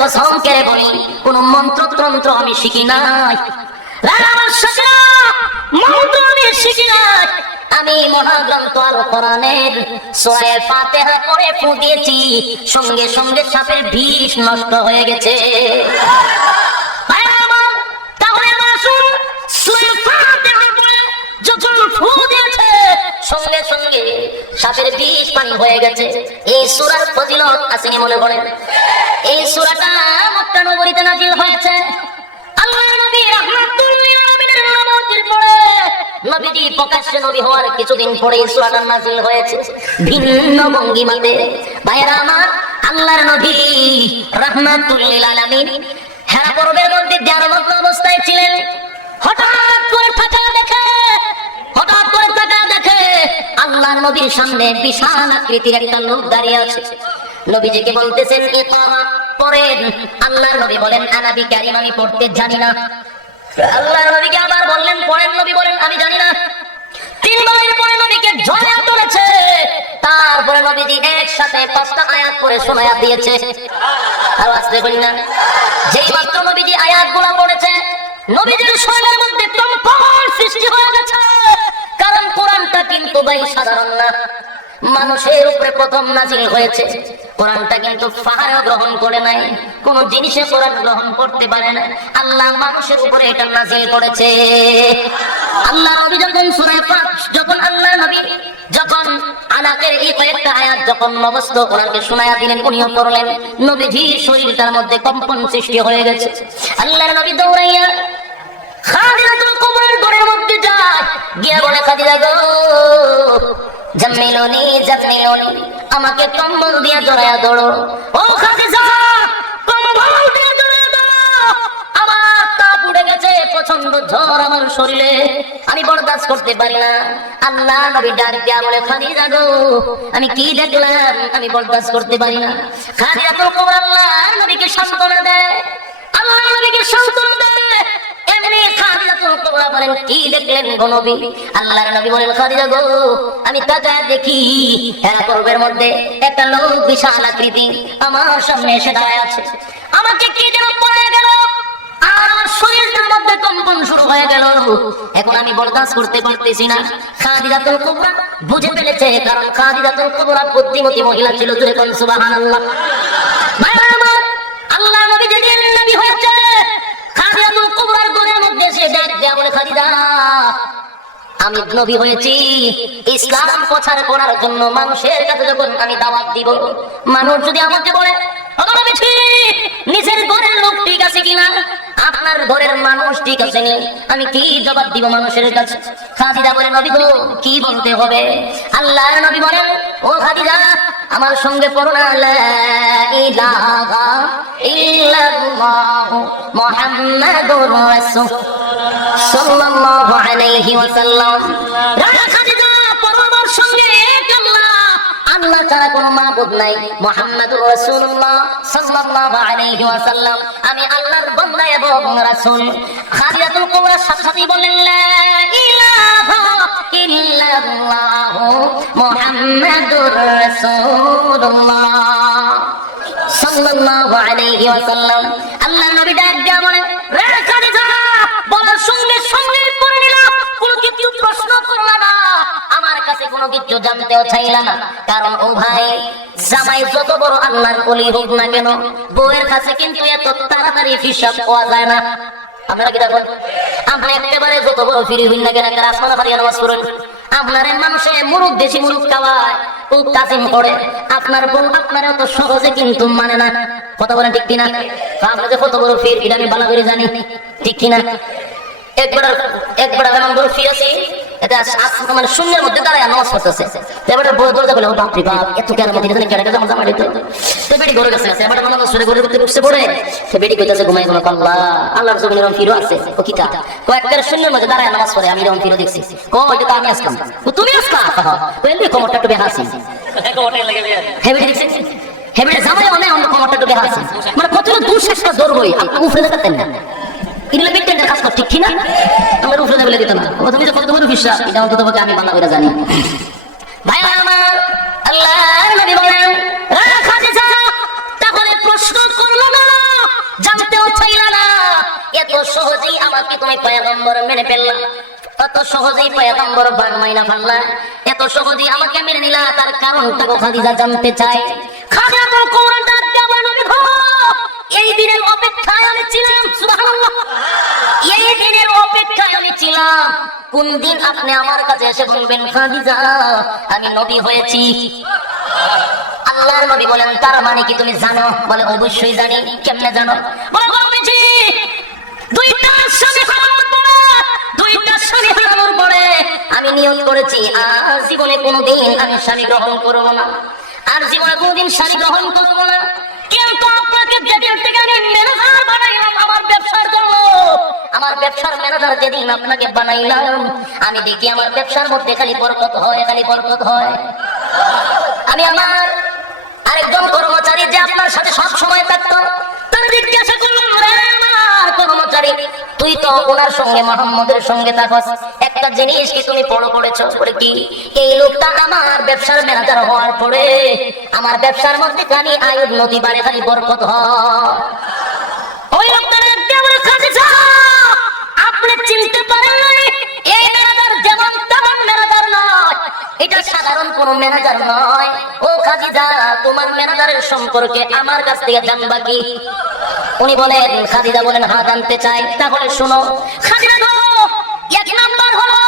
কসম করে বলি কোন মন্ত্রতন্ত্র আমি শিখি নাই, মন্ত্র আমি শিখি নাই। আমি মহাগ্রন্থ আল কোরআনের সূরা ফাতিহা পড়ে ফু দিয়েছি, সঙ্গে সঙ্গে সাপের বিষ নষ্ট হয়ে গেছে। তাহলে আমার রাসূল সূরা ফাতিহা পড়ে যখন ফু দিয়েছে সঙ্গে সঙ্গে সাপের বিষ পানি হয়ে গেছে। এই সূরার ফজিলত আসেনি মনে করেন? এই সূরাটা মক্কা নগরীতে নাযিল হয়েছে। আল্লাহর নবী রাহমাতুল লিল আলামিনের নামাজের পরে নবীজি প্রকাশ্যে নবী হওয়ার কিছুদিন পরে এই সূরাটা নাযিল হয়েছে ভিন্ন ভঙ্গিমাতে। ভাইরা আমার, আল্লাহর নবী রাহমাতুল লিল আলামিন হেরা পর্বের মধ্যে ধ্যানমগ্ন অবস্থায় ছিলেন। হঠাৎ করে তাকায় দেখে আল্লাহর নবীর সামনে বিশাল আকৃতির একটা লোক দাঁড়িয়ে আছে। নবীজিকে বলতেছেন ইকরা, পড়েন। আল্লাহর নবী বলেন আনা বিকারিম, আমি পড়তে জানি না। আল্লাহর নবীকে আবার বললেন পড়েন, নবী বলেন আমি জানি না। তিনবারের পরে নবীকে ঝড়ে তুলেছে। তারপরে নবীজি একসাথে 5টা আয়াত পড়ে শোনায়া দিয়েছে। আর আসতে বলি না, যেই মাত্র নবীজি আয়াতগুলো পড়েছে নবীজির শরীরের মধ্যে কম্পন সৃষ্টি হয়ে গেছে। কারণ কোরআনটা কিন্তু ভাই সাধারণ না, মানুষের উপরে প্রথম নাযিল হয়েছে। কোরআনটা কিন্তু ফাহারা গ্রহণ করে নাই, কোন জিনিসে কোরআন গ্রহণ করতে পারে না। আল্লাহ মানুষের উপরে এটা নাযিল করেছে। আল্লাহ নবী যখন আল্লাহ নবী যখন আলাকের এই কয়েকটা আয়াত যখন নবস্ত কোরআনকে শোনায়া দিলেন, উনিও পড়লেন। নবীজির শরীরটার মধ্যে কম্পন সৃষ্টি হয়ে গেছে। আল্লাহর নবী দৌড়াইয়া খাদিজাতুল কুবরার ঘরের মধ্যে যায়, গিয়ে বলে খাদিজা গো জাম্মিলুনি জাম্মিলুনি, আমাকে কম্বল দিয়ে জড়ায়া ধরো। ও খাদিজা, কম্বল দিয়ে জড়ায়া ধরো, আমার তাপ উঠে গেছে, প্রচন্ড জ্বর আমার শরীরে, আমি বরদাস্ত করতে পারি না। আল্লাহ নবী ডাক দিয়া বলে খাদিজা গো আমি কি দেখলাম, আমি বরদাস্ত করতে পারি না। খাদিজাতুল কুবরা আল্লাহ নবীকে সান্ত্বনা দেয়, আল্লাহ নবীকে সান্ত্বনা দেয়। এমনি খাদিজাতুল কুবরা বলেন কি দেখলেন গো নবী? আল্লাহর নবী বলেন খাদিজা গো আমি তাকায় দেখি হেরা পর্বের মধ্যে একটা লোক বিশাল আকৃতি আমার সামনে এসে দাঁড়ায় আছে। আমাকে কি যেন পড়ে গেল, আর শরীরটার মধ্যে কম্পন শুরু হয়ে গেল। এখন আমি বরদাস্ত করতে পারতেছি না। খাদিজাতুল কুবরা বুঝে ফেলেছে, কারণ খাদিজাতুল কুবরা বুদ্ধিমতী মহিলা ছিল। জোরে কোন সুবহানাল্লাহ। আল্লাহ নবী যেদিন নবী হয়েছে খাদিজাতুল কুবরার ঘরের মধ্যে এসে ডাক দেয়া বলে খাদিজা আমি নবী হয়েছি ইসলাম প্রচার করার জন্য। মানুষের কাছে যখন আমি দাওয়াত দিব, মানুষ যদি আমাকে বলে নিজের ঘরের লোক ঠিক আছে কিনা, আপনার ঘরের মানুষ ঠিক আছে নি, আমি কি জবাব দিব মানুষের কাছে? খাদিজা বলে নবী গো কি বলতে হবে? আল্লাহর নবী বলেন ও খাদিজা আমার সঙ্গে পড়ো না লা ইলাহা ইল্লাল্লাহু মুহাম্মাদুর রাসূল সাল্লাল্লাহু আলাইহি ওয়াসাল্লাম। খাদিজা পড়ো আমার সঙ্গে এক আল্লাহ, আল্লাহ ছাড়া কোনো মাবুদ নাই, মুহাম্মাদুর রাসূলুল্লাহ সাল্লাল্লাহু আলাইহি ওয়াসাল্লাম আমি আল্লাহর বান্দা এবং রাসূল। খাদিজাতুল কুবরা সাথী বলেন লা ইলাহা ইল্লাল্লাহু মুহাম্মাদুর রাসূলুল্লাহ সাল্লাল্লাহু আলাইহি ওয়াসাল্লাম। আল্লাহর নবী ডাক দিয়া বলেন রে খাদিজা বলার সঙ্গে সঙ্গে পড়ে নিলাম, কোনো কিছু প্রশ্ন করলা না, আমার কাছে কোনো কিছু জানতেও চাইলা না। কারণ ও ভাই জামাই যত বড় আল্লাহর ওলি হোক না কেন, বউয়ের কাছে কিন্তু এত তাড়াতাড়ি হিসাব পাওয়া যায় না। আপনারা কি দেখুন, আপনি একেবারে যত বড় ফিরি হইন না কেন, আসমানা ফারিয়া নামাজ পড়েন, আপনার মানুষে মুরুখ দেশি মুরুখ খাওয়ায়, ও কাজিম করে, আপনার বউ আপনার অত সহজে কিন্তু মানে না। কথা বলেন ঠিক কিনা? আপনি যে কত বড় ফির এটা আমি ভালো করে জানি, ঠিক কিনা? একবার এমন বড় ফির আছে, এটা মানে শূন্যের মধ্যে দাঁড়ায় নামাজ পড়তেছে। এবারে বড় দরজা বলে ও বাপ রে বাপ এত কেন মধ্যে জানি কেন জামা জামা দিতে তো বেডি ঘরে গেছে। এবারে মনে হয় ঘরের ভিতরে বসে পড়ে তো বেডি কইতাছে ঘুমাই কোনো আল্লাহ আল্লাহর জমিনের রং ফিরো আছে। ও কিটা কো একবার শূন্যের মধ্যে দাঁড়ায় নামাজ পড়ে, আমি রং ফিরো দেখছি। কো এটা তো আমি আসলাম, ও তুমি আসলা? কইলি কোমরটা একটু বেহাসি কোমরটা লাগে হেভি দেখছি, হেভি জামাই মানে অন্য কোমরটা একটু বেহাসি, মানে কতটা দুঃশেষটা ধরবই আপনি উফরে দেখতেন না। ইনলে বিটেন কাজ কর ঠিক কিনা? আমার উফরে বলে দিত না। ও তুমি যে কত বড় বিশ্বাস এটা অন্তত তোমাকে আমি বাংলা করে জানি। ভাই আমার আল্লাহর নবী বলেন খাদিজা তাহলে প্রশ্ন করলো না সহজেই আমাকে তুমি পয়গম্বর মেনে ফেললা, এত সহজেই পয়গম্বর বানাইলা ফেললা, এত সহজেই আমাকে মেনে নিলা, তার কারণটা খাদিজা জানতে চায়। খাদিজা তো কোরআনটা কেমন গো, এই দিনের অপেক্ষায় আমি ছিলাম। সুবহানাল্লাহ, এই দিনের অপেক্ষায় আমি ছিলাম। কোন দিন আপনি আমার কাছে এসে বলবেন খাদিজা আমি নবী হয়েছি। আল্লাহর নবী বলেন তার মানে কি তুমি জানো? বলে অবশ্যই জানি। কেমনে জানো? বলে নবীজি দুইটা স্বামী হারানোর পরে, দুইটা স্বামী হারানোর পরে আমি নিয়ত করেছি আর জীবনে কোনোদিন আমি স্বামী গ্রহণ করব না, আর জীবনে কোনোদিন স্বামী গ্রহণ করব না। কিন্তু আপনাকে যেদিন থেকে আমি ম্যানেজার বানাইলাম আমার ব্যবসার জন্য, আমার ব্যবসার ম্যানেজার যেদিন আপনাকে বানাইলাম, আমি দেখি আমার ব্যবসার মধ্যে খালি বরকত হয়, খালি বরকত হয়। আমি আমার আরেকজন কর্মচারী যে আপনার সাথে সব সময় থাকতো, তার জিজ্ঞাসা করলাম, রে আমার কর্মচারী তুই তো ওনার সঙ্গে মোহাম্মদের সঙ্গে থাকস, একটা জিনিস কি তুমি পড়েছো? বলে কি? এই লোকটা আমার ব্যবসার ম্যানেজার হওয়ার পরে আমার ব্যবসার মধ্যে খালি আয় উন্নতি বাড়ে, খালি বরকত হয়। ওই লোকটার আপনি চিনতে পারেন নাই, এই ম্যানেজার যেমন তেমন ম্যানেজার নয়, এটা সাধারণ কোন ম্যানেজার নয়। ও খাদিজা তোমার ম্যানেজারের সম্পর্কে আমার কাছ থেকে জানবা কি? উনি বলেন, খাদিজা বলেন হ্যাঁ জানতে চাই। তাহলে শুনো খাদিজা, এক নাম্বার হলো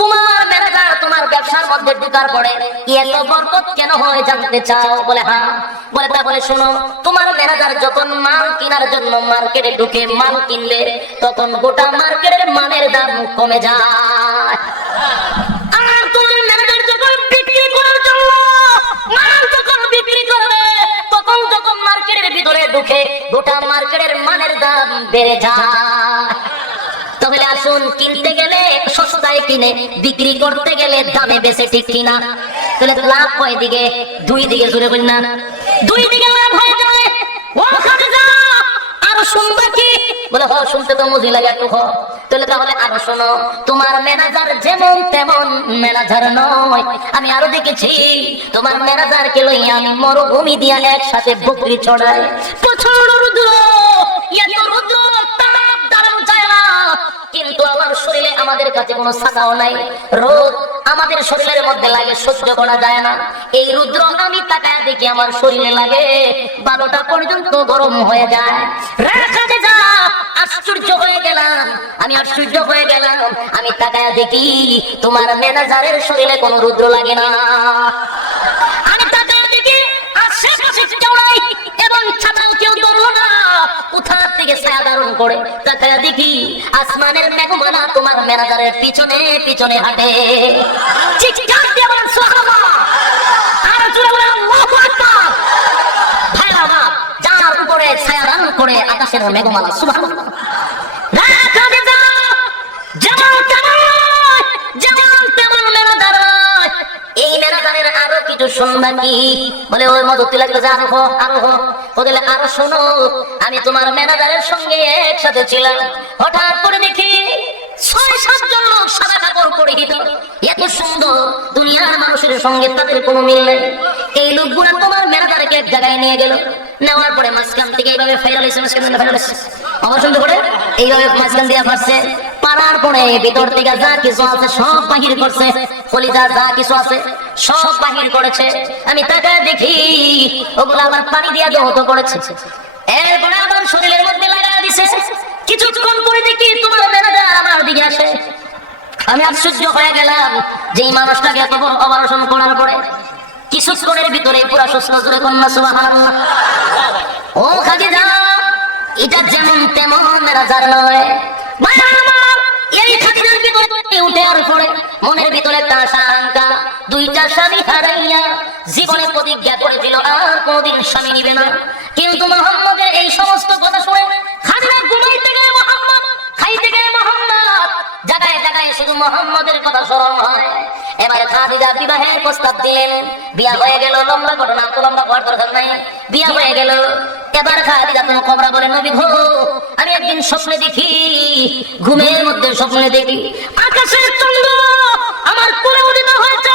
তোমার ম্যানেজার তোমার ব্যবসার মধ্যে ঢুকার পরে এত বরকত কেন হয় জানতে চাও? বলে হ্যাঁ। বলে তাহলে শুনো, তোমার ম্যানেজার যখন মাল কেনার জন্য মার্কেটে ঢুকে মাল কিনলে, তখন গোটা মার্কেটের মালের দাম কমে যায়, আর তোমার ম্যানেজার যখন বিক্রি করার জন্য মাল যখন বিক্রি করবে, তখন যখন মার্কেটের ভিতরে ঢুকে গোটা মার্কেটের মালের দাম বেড়ে যায়। তাহলে আসুন, কিনতে গেলে সস্তায় কিনে, বিক্রি করতে গেলে দামে বেশি, ঠিক কিনা? তাহলে লাভ হয় দিকে, দুই দিকে জুড়ে বল না, দুই দিকে লাভ হয়ে যায়। ও খাদিজা আরো শুনবা কি? বলে হ, শুনতে তো মজি লাগে একটু। তাহলে আরো শোনো, তোমার ম্যানেজার যেমন তেমন ম্যানেজার নয়। আমি আরো দেখেছি তোমার ম্যানেজারকে লইয়া আমি মরুভূমি দিয়া একসাথে বকরি চড়াই, প্রচন্ড রুদ্র, এত রুদ্র তাপ দাঁড়ানো যায় না, কিন্তু আমার শরীরে আমাদের কাছে কোনো ছাতাও নাই, রোদ আমাদের শরীরের মধ্যে লাগে, সহ্য করা যায় না। এই রুদ্র আমি তাকায় দেখি আমার শরীরে লাগে 12টা পর্যন্ত গরম হয়ে যায়। আশ্চর্য হয়ে গেলাম, আমি আশ্চর্য হয়ে গেলাম। আমি তাকায় দেখি তোমার ম্যানেজারের শরীরে কোনো রুদ্র লাগে না। আমি তাকায় দেখি আশেপাশে কেউ নাই এবং ছাতাও কেউ ধরলো না, কোথা থেকে ছায়া ধারণ করে। তাকায় দেখি আসমানের মেঘমালা তোমার ম্যানেজারের পিছনে পিছনে হাঁটে। চিৎকার দিয়ে বলেন সুবহানাল্লাহ, আর জোরে বলেন আল্লাহু আকবার। ভাইরা আমার, যার উপরে ছায়া ধারণ করে আকাশের মেঘমালা, সুবহানাল্লাহ। এই ম্যানেজারের আরো কিছু শুনবা কি? বলে ওর মতো তুই লাগলো যে আরো আরো শোনো, আমি তোমার ম্যানেজারের সঙ্গে একসাথে ছিলাম, হঠাৎ করে দেখি 6-7 জন লোক সাদা কাপড় পরিহিত, এত সুন্দর, দুনিয়ার মানুষের সঙ্গে তাদের কোনো মিল নেই। এই লোকগুলো তোমার ম্যানেজারকে এক জায়গায় নিয়ে গেল, নেওয়ার পরে মাঝখান থেকে এইভাবে অবসন্ত করে এইভাবে মাঝখান দিয়ে পারছে, পারার পরে ভিতর থেকে যা কিছু আছে সব বাহির করছে, কলিজা যা কিছু আছে সব বাহির করেছে। আমি তাকায় দেখি ওগুলো আবার পানি দিয়ে দহত করেছে, এরপরে আবার শরীরের মধ্যে লাগায় দিছে। কিছুক্ষণ পরে দেখি তোমার ম্যানেজার আমার দিকে আসে। আমি আশ্চর্য হয়ে গেলাম যে এই মানুষটাকে এত বড় অপারেশন করার পরে কিছুক্ষণের ভিতরে পুরা সুস্থ, জোরে কন্যা সুবহানাল্লাহ। ও খাদিজা, এটা যেমন তেমন ম্যানেজার নয়। এই খাদিজার ভিতরে উঠে আর পড়ে মনের ভিতরে একটা আশঙ্কা, 2টা স্বামী হারাইয়া জীবনে প্রতিজ্ঞা করেছিল আর কোনদিন স্বামী নিবে না। কিন্তু মুহাম্মদের এই সমস্ত কথা শুনে খাদিজা ঘুমাইতে গেলে মুহাম্মদ, খাইতে গেলে মুহাম্মদ, জায়গায় জায়গায় শুধু মুহাম্মদের কথা স্মরণ হয়। এবারে খাদিজা বিবাহের প্রস্তাব দিলেন, বিয়া হয়ে গেল। লম্বা ঘটনা, তো লম্বা হওয়ার দরকার নাই, বিয়া হয়ে গেল। এবার খাদিজা তো কবরা বলে, নবী গো, আমি একদিন স্বপ্নে দেখি, ঘুমের মধ্যে স্বপ্নে দেখি আকাশের চন্দ্র আমার কোলে উদিত হয়েছে।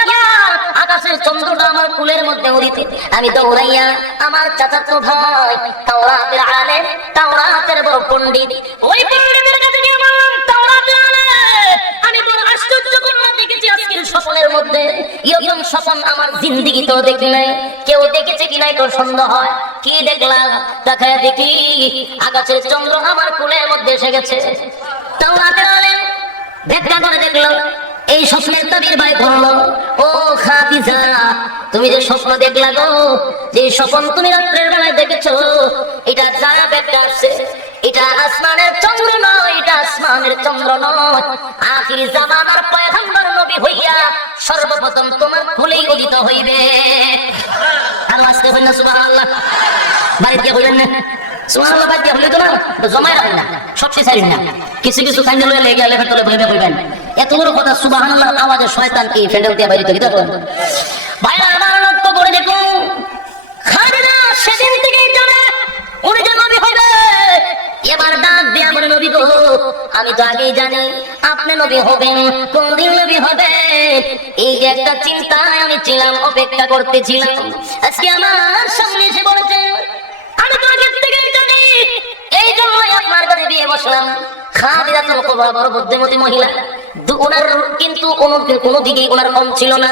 এবার আকাশের চন্দ্রটা আমার কুলের মধ্যে উদিত। আমি দৌড়াইয়া আমার চাচাতো ভাই তাওরাতের আলেম, তাওরাতের বড় পণ্ডিত, ওই পণ্ডিতের কাছে গিয়ে বললাম, তাওরাতের আলেম, আমি বড় আশ্চর্য ঘটনা দেখেছি আজকের স্বপ্নের মধ্যে। এরকম স্বপ্ন আমার জিন্দেগিতেও দেখি নাই। কেউ দেখেছে কিনা একটু সন্দেহ হয়। কি দেখলাম? তাকায় দেখি আকাশের চন্দ্র আমার কুলের মধ্যে এসে গেছে। তাওরাতের আলেম ব্যাখ্যা করে দেখলো, এই স্বপ্নের তাবির ভাই করলো, ও খাদিজা, তুমি যে স্বপ্ন দেখলা গো, যে স্বপ্ন তুমি রাত্রের বেলায় দেখেছো, এটা যা ব্যাখ্যা আসছে, এটা আসমানের চন্দ্র নয়, এটা আসমানের চন্দ্র নয়। আখির জামানার পয়গম্বর নবী হইয়া সর্বপ্রথম তোমার কুলেই উদিত হইবে। আর আজকে বলেন না সুবহানাল্লাহ, বাড়িতে বলেন না সুবহানাল্লাহ, বাড়িতে হলে তো না জমায় রাখেন না, সবচেয়ে ছাড়েন না, কিছু কিছু কান্দে লয়ে লেগে লেখা তোলে ভয় কইবেন। এত বড় কথা সুবহানাল্লাহ আওয়াজে শয়তান কি ফেন্ডেল দিয়ে বাইরে তো দেখো ভাইরা, আমার লক্ষ্য করে দেখো, খাদিজা সেদিন থেকেই জানে উনি যে নবী হবে। এবার ডাক দিয়া বলে, নবী গো, আমি তো আগেই জানি আপনি নবী হবেন, কোনদিন নবী হবে, এই যে একটা চিন্তায় আমি ছিলাম, অপেক্ষা করতেছিলাম, আজকে আমার সামনে এসে বলেছে, আমি তো আগের থেকেই জানি, এই জন্যই আপনার কাছে বিয়ে বসলাম। খাদিজা তো বড় বুদ্ধিমতী মহিলা, ওনার কিন্তু কোনো দিকেই ওনার কম ছিল না।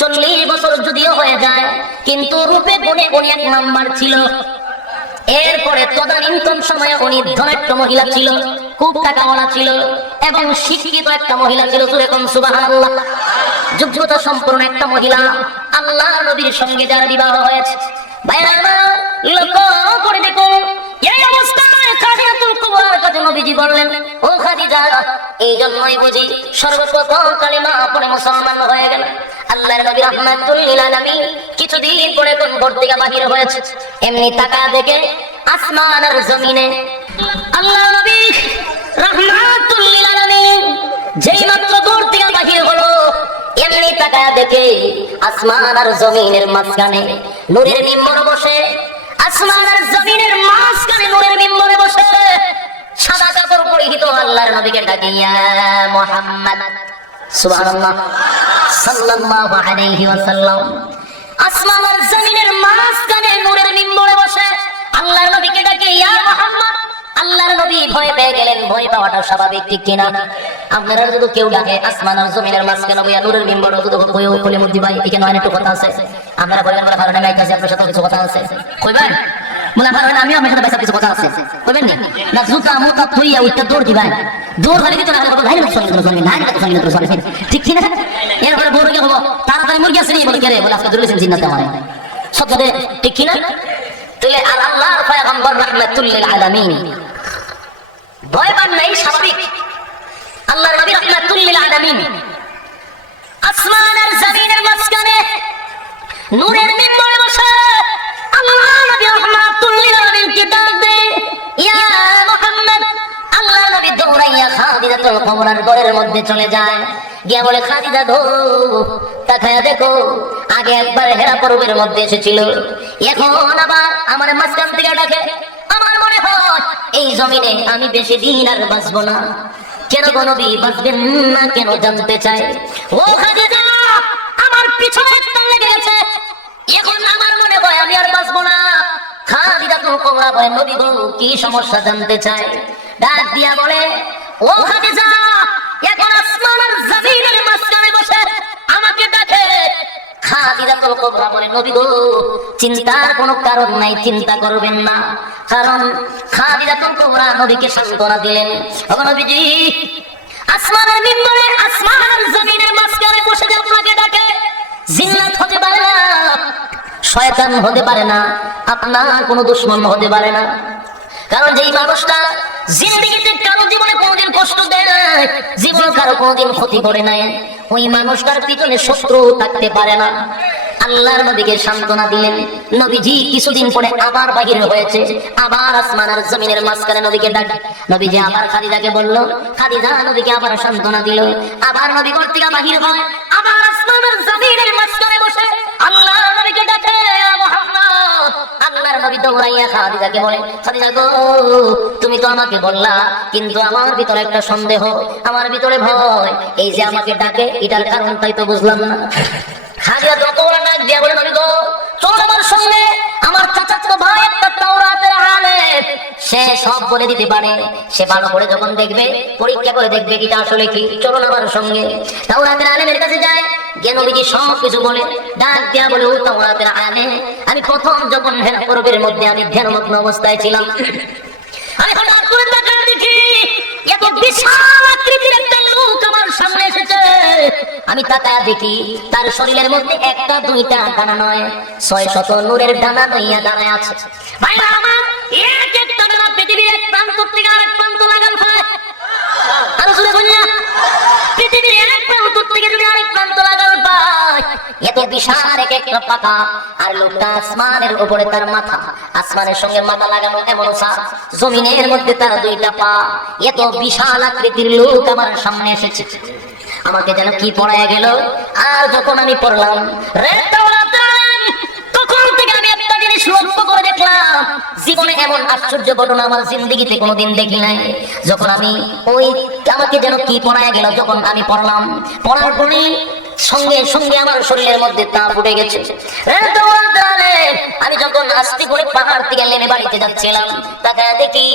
40 বছর যদিও হয়ে যায়, কিন্তু রূপে গুণে উনি এক নাম্বার ছিল। এরপরে তদানীন্তন সময়ে উনি ধনাঢ্য মহিলা ছিল, খুব টাকাওয়ালা ছিল এবং শিক্ষিত একটা মহিলা ছিল। যেরকম সুবহানাল্লাহ, যোগ্যতা সম্পন্ন একটা মহিলা। আল্লাহ নবীর সঙ্গে যার বিবাহ হয়েছে, ভাইরা লক্ষ্য করে দেখুন, এই অবস্থায় খাদিজাতুল কুবরার কাছে নবীজি বললেন, ও খাদিজা, এই জন্যই বুঝি সর্বপ্রথম কালিমা পড়ে মুসলমান হয়ে গেল। আল্লাহর নবী রাহমাতুল লিল আলামিন কিছুদিন পরে কোন ঘর থেকে বাহির হয়েছে, এমনি তাকা দেখে আসমান আর জমিনে আল্লাহ নবী রাহমাতুল লিল আলামিন যেই মাত্র ঘর থেকে বাহির হলো, এমনি তাকা দেখে আসমান আর জমিনের মাঝখানে নূরের মিম্বর বসে, আসমান আর জমিনের মাঝখানে নূরের মিম্বরে বসে সাদা কাপড় পরিহিত আল্লাহর নবীকে ডাকে, ইয়া মুহাম্মদ, সুবহানাল্লাহ সাল্লাল্লাহু আলাইহি ওয়াসাল্লাম। আসমান আর জমিনের মাঝখানে নূরের মিম্বরে বসে আল্লাহর নবীকে ডাকে, ইয়া মুহাম্মদ। আল্লাহর নবী ভয় পেয়ে গেলেন। ভয় পাওয়াটা স্বাভাবিক, ঠিক কিনা? আপনারা যদি কেউ ডাকে আসমান আর জমিনের মাঝখানে বইয়া নূরের মিম্বরে, যদি কইও বলে মুদি ভাই এখানে অনেক কথা আছে, আপনারা বলেন বলে কারণে নাই কাছে আপনার সাথে কিছু কথা আছে, কইবেন বলে কারণে আমি আপনার সাথে কিছু কথা আছে, কইবেন না জুতা মুতা থইয়া উঠতে দৌড় দিবেন, দৌড় হলে কিছু না বলবো ভাই না সঙ্গে নাই না সঙ্গে সঙ্গে, ঠিক কিনা? এরপরে বড় কি হবো, তাড়াতাড়ি মুরগি আছে বলে কে রে বলে আজকে ধরেছেন জিন্নাতে আমার সত্যি, ঠিক কিনা? তাহলে আর আল্লাহর পয়গম্বর রাহমাতুল লিল আলামিন ভয় পান নাই, স্বাভাবিক। আল্লাহর নবী রাহমাতুল লিল আলামিন আসমান আর জমিনের মাঝখানে নূরের মিম্বরে বসে আল্লাহ নবী রাহমাতুল লিল আলামিন কি ডাক দেয়, ইয়া মুহাম্মদ। আল্লাহ নবী দৌড়াইয়া খাদিজাতুল কুবরার ঘরের মধ্যে চলে যায়, গিয়া বলে, খাদিজা গো, তাকায়া দেখো, আগে একবার হেরা পর্বের মধ্যে এসেছিল, এখন আবার আমার মাঝখান থেকে ডাকে। আমার মনে হয় এই জমিনে আমি বেশি দিন আর বাঁচবো না। কেন গো নবী বাঁচবেন না কেন জানতে চাই? ও খাদিজা, আমার পিছনে একটা লেগে গেছে, এখন আমার মনে হয় আমি আর বাঁচবো না। খাদিজাতুল কুবরা বলে, নবী গো, কি সমস্যা জানতে চাই? ডাক দিয়া বলে, ও খাদিজা, এখন আসমান আর জমিনের মাঝখানে বসে আমাকে ডাকে। খাদিজাতুল কুবরা বলে, নবী গো, চিন্তার কোনো কারণ নাই, চিন্তা করবেন না। কারণ খাদিজাতুল কুবরা নবীকে সান্ত্বনা দিলেন, ও নবীজি, আসমানের মিম্বরে আসমান আর জমিনের মাঝখানে বসে যে আপনাকে ডাকে, জিন্নাত হতে পারে না, শয়তান হতে পারে না, আপনার কোনো দুশমন হতে পারে না। কারণ যেই মানুষটা জিন্দেগিতে কারো জীবনে কোনোদিন কষ্ট দেয় না, জীবন কারো কোনোদিন ক্ষতি করে নাই, ওই মানুষটার পিছনে শত্রু থাকতে পারে না। আল্লাহর নবীকে সান্ত্বনা দিলেন। নবীজি কিছুদিন পরে আবার বাহির হয়েছে, আবার আসমান আর জমিনের মাঝখানে নবীকে ডাক। নবীজি আবার খাদিজাকে বলল, খাদিজা নবীকে আবার সান্ত্বনা দিল। আবার নবী ঘর থেকে বাহির হয়, আবার আসমান আর জমিনের মাঝখানে বসে আল্লাহ নবীকে ডাকে, ইয়া মুহাম্মদ। আল্লাহর নবী দৌড়াইয়া খাদিজাকে বলে, খাদিজা গো, তুমি তো আমাকে বললা, কিন্তু আমার ভিতরে একটা সন্দেহ, আমার ভিতরে ভয়, এই যে আমাকে ডাকে এটার কারণটাই তো বুঝলাম না। খাদিজা যত বড় ডাক দিয়া বলে, নবী গো, সে সব বলে দিতে পারে। সে ভালো করে যখন দেখবে, পরীক্ষা করে দেখবে এটা আসলে কি, চলুন আমার সঙ্গে তাওরাতের আলেমের কাছে যায়। জ্ঞান নবীজি সব কিছু বলে ডাক দিয়া বলে, ও তাওরাতের আলেম, আমি প্রথম যখন হেরা পর্বের মধ্যে আমি ধ্যানমগ্ন অবস্থায় ছিলাম, আমি হঠাৎ করে তাকায় দেখি এত বিশাল আকৃতির একটা লোক আমার সামনে এসেছে। আমি তাকায় দেখি তার শরীরের মধ্যে একটা দুইটা ডানা নয়, 600 নূরের ডানা লইয়া দাঁড়ায় আছে। ভাইরা আমার, এক একটা ডানা পৃথিবীর এক প্রান্ত থেকে আরেক প্রান্ত লাগাল খায়। আরো জোরে বললাম, পৃথিবীর এক প্রান্ত থেকে যদি আরেক প্রান্ত লাগাল পায়, এত বিশাল এক একটা পাতা। আর লোকটা আসমানের উপরে তার মাথা, আসমানের সঙ্গে মাথা লাগানো এমন সাপ, জমিনের মধ্যে তার দুইটা পা। এত বিশাল আকৃতির লোক আমার সামনে এসেছে। আমাকে যেন কি পড়ায় গেল। আর যখন আমি পড়লাম, রে তাওরাতের আলেম, তখন থেকে আমি একটা জিনিস লক্ষ্য করে দেখলাম, জীবনে এমন আশ্চর্য ঘটনা আমার জিন্দেগিতে কোনোদিন দেখি নাই। যখন আমি ওই আমাকে যেন কি পড়ায় গেল, যখন আমি পড়লাম, পড়ার পরে সঙ্গে সঙ্গে আমার শরীরের মধ্যে তাপ উঠে গেছে। আমি যখন আস্তে করে পাহাড় থেকে নেমে বাড়িতে যাচ্ছিলাম, তাকে দেখি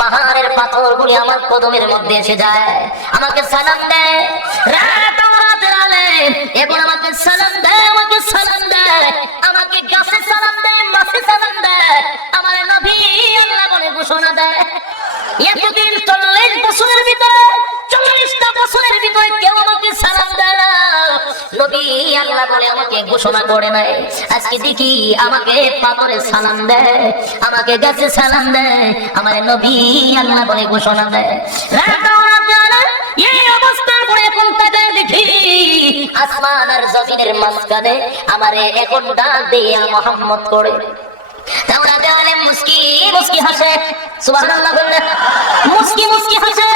পাহাড়ের পাথরগুলি আমার কদমের মধ্যে এসে যায়, আমাকে সালাম দেয়। এখন আমাকে সালাম দেয়, আমাকে সালাম দেয়, আমাকে গাছে সালাম দেয়, মাছে সালাম দেয়, আমার নবী আল্লাহ বলে ঘোষণা দেয়। এতদিন 40 বছরের ভিতরে, 40টা বছরের ভিতরে কেউ আমাকে সালাম দেয় না, নবী আল্লাহ বলে আমাকে ঘোষণা করে নাই। আজকে দেখি আমাকে পাথরে সালাম দেয়, আমাকে গাছে সালাম দেয়, আমার নবী আল্লাহ বলে ঘোষণা দেয়। এই অবস্থার পরে এখন তাদের দেখি আসমান আর জমিনের মাঝখানে আমারে এখন ডাক দিয়া মোহাম্মদ করে। তাওরাতের আলেম মুস্কি মুস্কি হাসে, সুবহানাল্লাহ বললেন, মুস্কি মুস্কি হাসে।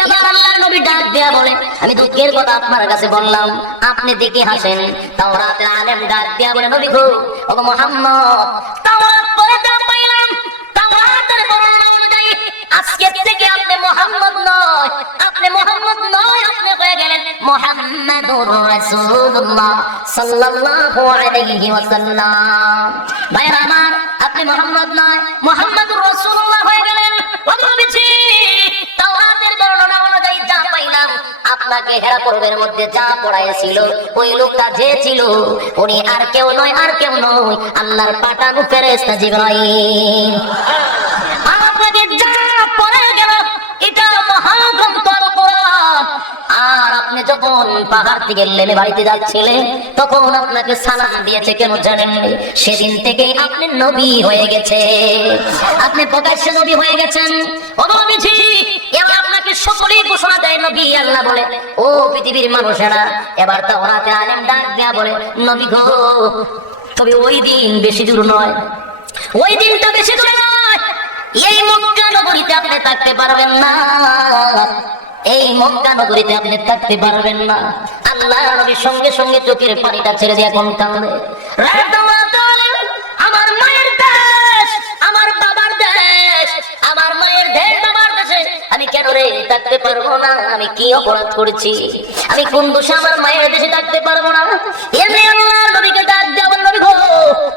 এবার আল্লাহর নবী ডাক দেয়া বলে, আমি দুঃখের কথা আপনার কাছে বললাম, আপনি দেখে হাসেন। তাওরাতের আলেম ডাক দেয়া বলে, নবী গো, ও মুহাম্মদ, তাওরাত পড়ে যা পাইলাম, তাওরাতের বর্ণনা অনুযায়ী আজকে থেকে আপনি মুহাম্মদ নয়, আপনি মুহাম্মদ নয়, আপনি হয়ে গেলেন মুহাম্মাদুর রাসূলুল্লাহ সাল্লাল্লাহু আলাইহি ওয়াসাল্লাম। ভাইরা আমার, আপনি মুহাম্মদ নয়, মুহাম্মাদুর রাসূলুল্লাহ হয়ে গেলেন। ও নবীজি, তাওরাতের বর্ণনা অনুযায়ী যা পাইলাম, আপনাকে হেরা পর্বের মধ্যে যা পড়াইছিল, ওই লোকটা যে ছিল, উনি আর কেউ নয়, আর কেউ নয়, আল্লাহর পাঠানো ফেরেশতা জিবরাইল। আপনাকে যা পড়ে গেল, এটা মহাগ্রন্থ কোরআন। আর আপনি যখন পাহাড় থেকে নেমে বাড়িতে যাচ্ছিলেন, তখন আপনাকে সালাম দিয়েছে, কেন জানেন? সেদিন থেকে আপনি নবী হয়ে গেছে, আপনি প্রকাশ্যে নবী হয়ে গেছেন। ও নবীজি, এবার আপনাকে সকলেই ঘোষণা দেয় নবী আল্লাহ বলে, ও পৃথিবীর মানুষেরা, এবার তাওরাতের আলেম ডাক দেয়া বলে, নবী গো, তবে ওই দিন বেশি দূর নয়, ওই দিনটা বেশি দূর নয়, এই মক্কা নগরীতে আপনি থাকতে পারবেন না, এই মক্কা নগরীতে আপনি থাকতে পারবেন না। আল্লাহ নবী সঙ্গে সঙ্গে চোখের পানিটা ছেড়ে দিয়ে এখন কাঁদে। আমার মায়ের দেশ, আমার বাবার দেশ, আমার মায়ের দেশ, বাবার দেশে আমি কেন রে থাকতে পারবো না? আমি কি অপরাধ করেছি? আমি কোন দোষে আমার মায়ের দেশে থাকতে পারবো না? এমনি আল্লাহ নবীকে ডাক দেওয়া, নবী গো,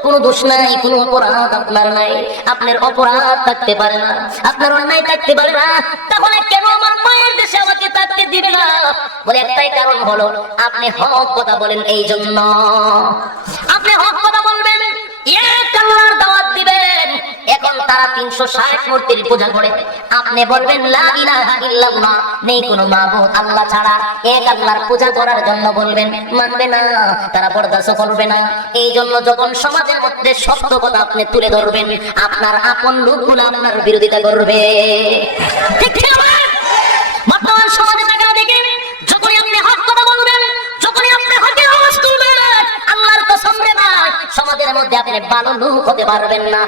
কোনো দোষ নাই, কোনো অপরাধ আপনার নাই, আপনার অপরাধ থাকতে পারে না, আপনার অন্যায় থাকতে পারে না, তাহলে কেন আমার মায়ের দেশে আমাকে থাকতে দিবে না? বলে একটাই কারণ হলো, আপনি হক কথা বলেন, এই জন্য। আপনি হক কথা বলবেন, এক আল্লাহর দাওয়াত দিবেন। এখন তারা 360 মূর্তির পূজা করে, আপনি বলবেন লা ইলাহা ইল্লাল্লাহ, নেই কোনো মাবুদ আল্লাহ ছাড়া, এক আল্লাহর পূজা করার জন্য বলবেন, মানবে না, তারা বরদাস্ত করবে না। এই জন্য যখন সমাজের মধ্যে সত্য কথা আপনি তুলে ধরবেন, আপনার আপন লোকগুলো আপনার বিরোধিতা করবে। ঠিক ঠিক না? বর্তমান সমাজে দেখা দেখি, যখনই আপনি হক কথা বলবেন, যখনই আপনি হকের আওয়াজ তুলবেন, আল্লাহর কসম রে ভাই, সমাজের মধ্যে আপনি ভালো লোক হতে পারবেন না।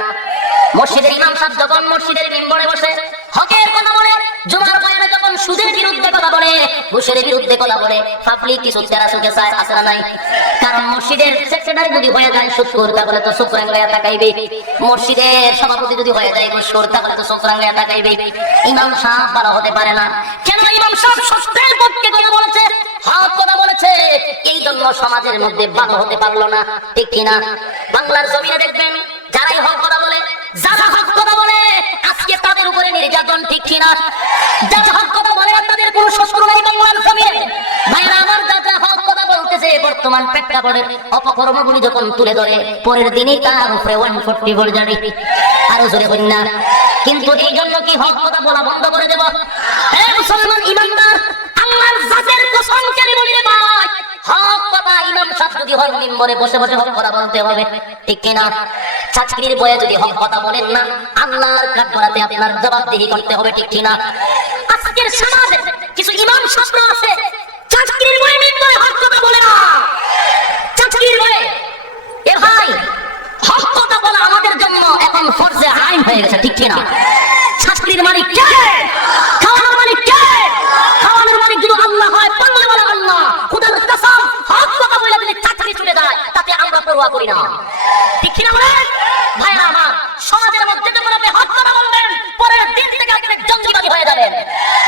মসজিদের ইমাম সাহেব যখন মসজিদের মিম্বরে বসে হকের কথা বলে, জুমার বয়ানে যখন সুদের বিরুদ্ধে কথা বলে, ঘুষের বিরুদ্ধে কথা বলে, পাবলিক কিছু তেরা চোখে চায়, আছে না নাই? কারণ মসজিদের সেক্রেটারি যদি হয়ে যায় সুদখোর, তাহলে তো চোখ রাঙাইয়া তাকাইবে। মসজিদের সভাপতি যদি হয়ে যায় ঘুষখোর, তাহলে তো চোখ রাঙাইয়া তাকাইবে। ইমাম সাহেব ভালো হতে পারে না। কেন? ইমাম সাহেব সত্যের পক্ষে কথা বলেছে, হক কথা বলেছে, এই জন্য সমাজের মধ্যে ভালো হতে পারলো না। ঠিক কিনা? বাংলার জমিনে দেখবেন, যারাই হক কথা বলে, যারা হক কথা বলে, আজকে তাদের উপরে নির্যাতন, ঠিক কিনা? যারা হক কথা বলে না তাদের কোনো শত্রু নাই বাংলার জমিনে। ভাইরা আমার, যারা হক কথা বলতেছে বর্তমান প্রেক্ষাপটে অপকর্মগুলি যখন তুলে ধরে পরের দিনই তার উপরে 140 ভোট জারি, আরো জোরে বলেন না। কিন্তু এই জন্য কি হক কথা বলা বন্ধ করে দেব? হে মুসলমান ইমানদার, আল্লাহর জাতের কসম করে বলি রে ভাই, হক কথা ইমাম সাহেব যদি হয় মিম্বরে বসে বসে হক কথা বলতে হবে, ঠিক কিনা? চাকরির বয়ে যদি হক কথা বলেন না, আল্লাহর কাঠগড়াতে আপনার জবাবদিহি করতে হবে, ঠিক কিনা? আজকের সমাজে কিছু ইমাম শাস্ত্র আছে চাকরির বয়ে মিম্বরে হক কথা বলে না। চাকরির বয়ে এ ভাই, হক কথা বলা আমাদের জন্য এখন ফরজে আইন হয়ে গেছে, ঠিক কিনা? চাকরির মালিক কে? খাওয়ানোর মালিক কে? খাওয়ানোর মালিক যদি আল্লাহ হয়, পাল্লে বলা আল্লাহ, খুদার কসম, হক কথা বলে যদি চাকরি চলে যায় তাতে আমরা পরোয়া করি না, ঠিক কিনা বলেন? ভাইরা আমার, সমাজের মধ্যে যখন আপনি হক কথা বলবেন পরের দিন থেকে আপনি জঙ্গিবাদী হয়ে যাবেন।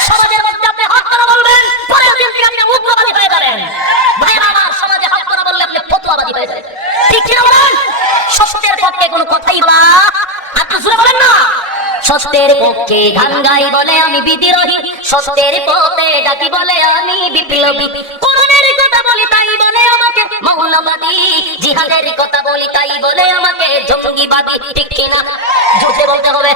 সমাজের মধ্যে আপনি হক কথা বলবেন পরের দিন থেকে আপনি উগ্রবাদী হয়ে যাবেন। ভাইরা আমার, সমাজে হক কথা বললে আপনি ফতোয়াবাদী হয়ে যাবেন, ঠিক কিনা বলেন? সত্যের পক্ষে কোনো কথাই বা আপনি জোরে বলেন না। সত্যের পক্ষে গান গাই বলে আমি বিদ্রোহী, সত্যের পথে ডাকি বলে আমি বিপ্লবী। কোরআনের কথা বলি তাই বলে আমাকে মৌলবাদী, জিহাদের কথা বলি তাই বলে আমাকে জঙ্গিবাদী, ঠিক কিনা? জোরে বলতে হবে।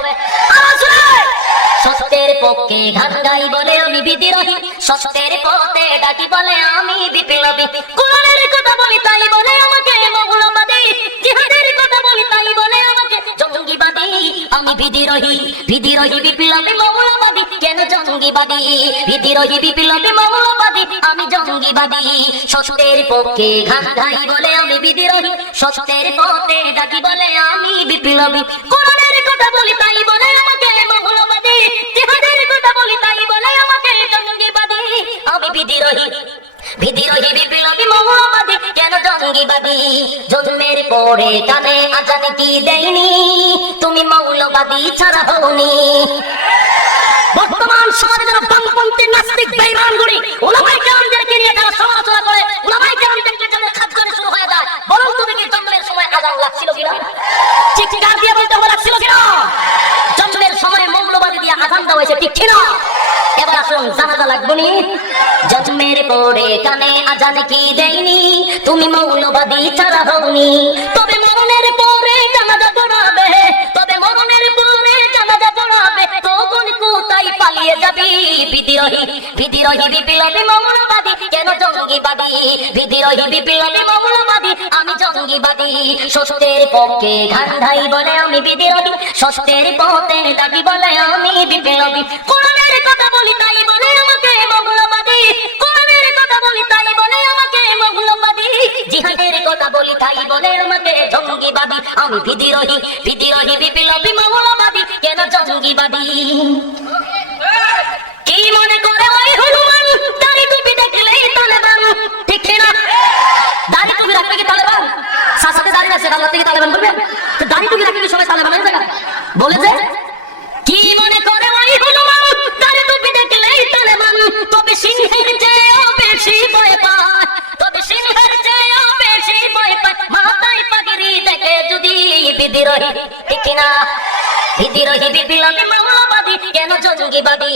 সত্যের পক্ষে গান গাই বলে আমি বিদ্রোহী, সত্যের পথে ডাকি বলে আমি বিপ্লবী। কোরআনের কথা বলি তাই বলে আমাকে মৌলবাদী, জিহাদের কথা বলি তাই বলে আমাকে জঙ্গিবাদী। আমি বিদ্রোহী, বিদ্রোহী বিপ্লবী মৌলবাদী, কেন জঙ্গিবাদী? বিদ্রোহী বিপ্লবী মৌলবাদী, আমি জঙ্গিবাদী। সত্যের পক্ষে গান গাই বলে আমি বিদ্রোহী, সত্যের পথে ডাকি বলে আমি বিপ্লবী। কোরআনের কথা বলি তাই বলে আমাকে মৌলবাদী, জিহাদের কথা বলি তাই বলে আমাকে জঙ্গিবাদী। আমি বিদ্রোহী, বিদ্রোহী বিপ্লবী মৌলবাদী, কেন জঙ্গিবাদী? জন্মের পরে কানে আজান কি দেয়নি, তুমি মৌলবাদী ছাড়া হওনি। বর্তমান সমাজে যারা বামপন্থী নাস্তিক বেঈমানগুলি উলামায়ে কেরামদেরকে নিয়ে যারা সমালোচনা করে, উলামায়ে কেরামদেরকে যখন খাদ্য শুরু হয়ে যায়, বরং তুমি কি জন্মের সময় আজান লাগছিল কিনা? চিৎকার দিয়ে বলতে হবে লাগছিল কিনা? জন্মের সময় মৌলবাদী দিয়ে আজান দেওয়া হয়েছে, ঠিক কিনা? এবার আসুন, জানাজা লাগবে নি? জন্মের পরে কানে আজান কি দেয়নি, তুমি মৌলবাদী ছাড়া হওনি। তবে মরণের পরে জানাজা পড়াবে, তবে মরণের পরে জানাজা পড়াবে, তখন কোথায় পালিয়ে যাবি? বিদ্রোহী, বিদ্রোহী বিপ্লবী মৌলবাদী, কেন জঙ্গিবাদী? বিদ্রোহী বিপ্লবী মৌলবাদী, আমি জঙ্গিবাদী। সত্যের পক্ষে গান গাই বলে আমি বিদ্রোহী, সত্যের পথে ডাকি বলে আমি বিপ্লবী। কোরআনের কথা বলি তাই বলে আমাকে মৌলবাদী, কোরআনের কথা বলি তাই বলে আমাকে মৌলবাদী, জিহাদের কথা বলি তাই বলে আমাকে জঙ্গিবাদী। আমি বিদ্রোহী, বিদ্রোহী বিপ্লবী মৌলবাদী, কেন জঙ্গিবাদী? কি মনে করে ওই হনুমান দাড়ি টুপি দেখলেই তালেবান, ঠিক কিনা? দাড়ি টুপি রাখলে কি তালেবান? সাথে দাড়ি রাখছে আল্লাহ থেকে তালেবান করবে? তো দাড়ি টুপি রাখলে কি সবাই তালেবান হয়ে যাবে? বলেছে কি মনে করে ওই হনুমান দাড়ি টুপি দেখলেই তালেবান, তবে সিংহের চেয়েও বেশি ভয় পায়, তবে সিংহের চেয়েও বেশি ভয় পায় মাথায় পাগড়ি দেখে যদি বিদ্রোহী, ঠিক কিনা? বিদ্রোহী বিপ্লবী মৌলবাদী, কেন জঙ্গিবাদী?